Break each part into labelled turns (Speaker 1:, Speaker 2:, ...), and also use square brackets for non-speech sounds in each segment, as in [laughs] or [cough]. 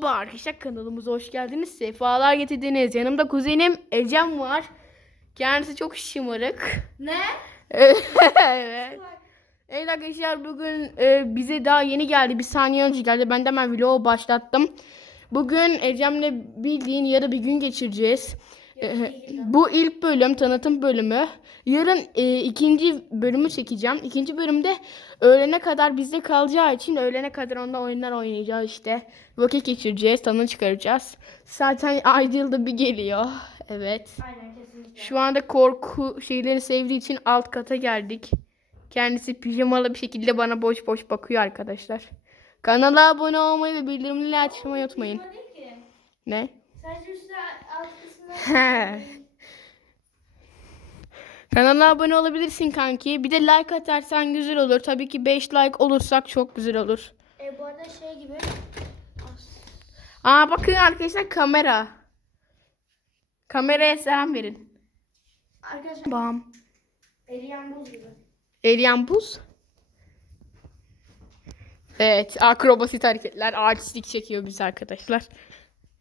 Speaker 1: Merhaba arkadaşlar kanalımıza hoş geldiniz. Sefalar getirdiniz. Yanımda kuzenim Ecem var. Kendisi çok şımarık.
Speaker 2: Ne? [laughs]
Speaker 1: evet. Evet arkadaşlar bugün e, bize daha yeni geldi. Bir saniye önce geldi. Ben de hemen vlogu başlattım. Bugün Ecem'le bildiğin yarı bir gün geçireceğiz. Bu ilk bölüm tanıtım bölümü. Yarın e, ikinci bölümü çekeceğim. İkinci bölümde öğlene kadar bizde kalacağı için öğlene kadar onda oyunlar oynayacağız işte. Vakit geçireceğiz, tadını çıkaracağız. Zaten ayda yılda bir geliyor. Evet.
Speaker 2: Aynen kesinlikle.
Speaker 1: Şu anda korku şeyleri sevdiği için alt kata geldik. Kendisi pijamalı bir şekilde bana boş boş bakıyor arkadaşlar. Kanala abone olmayı ve bildirimleri açmayı unutmayın. Ne?
Speaker 2: Sadece üstü alt.
Speaker 1: Kanala abone olabilirsin kanki. Bir de like atarsan güzel olur. Tabii ki 5 like olursak çok güzel olur.
Speaker 2: E, bu arada şey gibi.
Speaker 1: Aa bakın arkadaşlar kamera. Kameraya selam verin.
Speaker 2: Arkadaşlar
Speaker 1: Bam.
Speaker 2: eriyen buz gibi.
Speaker 1: Eriyen buz. Evet, akrobasit hareketler, artistik çekiyor biz arkadaşlar.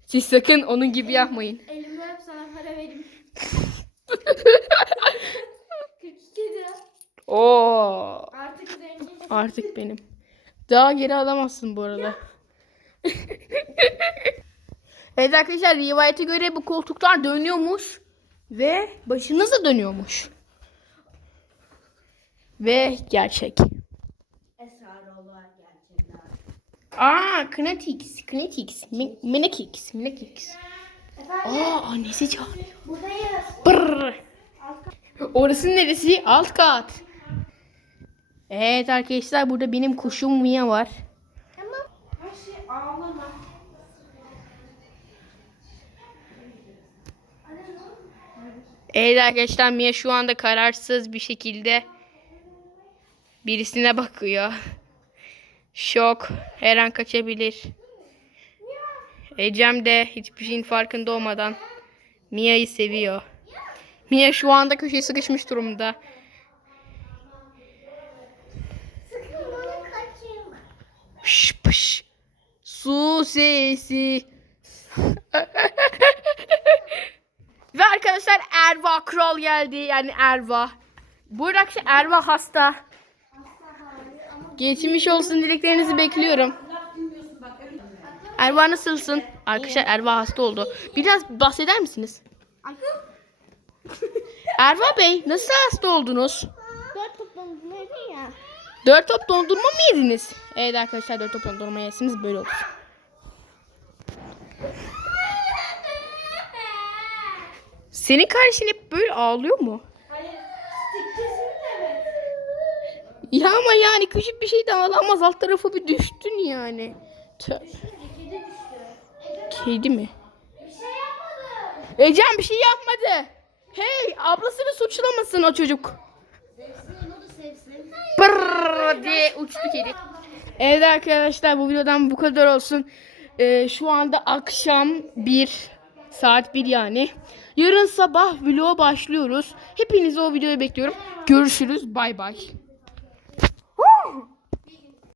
Speaker 1: Siz sakın onun gibi yapmayın.
Speaker 2: Vereyim. 42 lira.
Speaker 1: Oo,
Speaker 2: Artık zengin.
Speaker 1: artık benim. Daha geri alamazsın bu arada. [laughs] evet arkadaşlar rivayete göre bu koltuklar dönüyormuş ve başınız da dönüyormuş. Ve gerçek.
Speaker 2: Esraroğlu var gerçekten.
Speaker 1: Aa, Kinetix, Kinetix, Mi- Minekix, Minekix.
Speaker 2: Efendim
Speaker 1: Aa, annesi çağırıyor.
Speaker 2: buradayız.
Speaker 1: Brrr. Orası neresi? Alt kat. Evet arkadaşlar burada benim kuşum Mia var.
Speaker 2: Tamam. Her şey ağlama.
Speaker 1: Evet arkadaşlar Mia şu anda kararsız bir şekilde birisine bakıyor. Şok. Her an kaçabilir. Ecem de hiçbir şeyin farkında olmadan Mia'yı seviyor. Mia şu anda köşeye sıkışmış durumda. Pış pış. Su sesi. [laughs] Ve arkadaşlar Erva Kral geldi. Yani Erva. Bu arkadaşlar Erva hasta. Geçmiş olsun dileklerinizi bekliyorum. Erva nasılsın? Arkadaşlar Erva hasta oldu. Biraz bahseder misiniz? [laughs] Erva Bey nasıl hasta oldunuz?
Speaker 2: Dört toplamız neydi ya?
Speaker 1: Dört top dondurma mı yediniz? Evet arkadaşlar dört top dondurma yersiniz böyle olur. Senin kardeşin hep böyle ağlıyor mu? Ya ama yani küçük bir şey de ağlamaz. Alt tarafı bir düştün yani. Tö-
Speaker 2: Kedi
Speaker 1: mi?
Speaker 2: Bir şey yapmadım.
Speaker 1: Ecem bir şey yapmadı. Hey ablasını suçlamasın o çocuk. Pırrrr diye uçtu kedi. Evet arkadaşlar bu videodan bu kadar olsun. Ee, şu anda akşam 1 saat 1 yani. Yarın sabah vloga başlıyoruz. Hepinizi o videoya bekliyorum. Görüşürüz. Bay bay.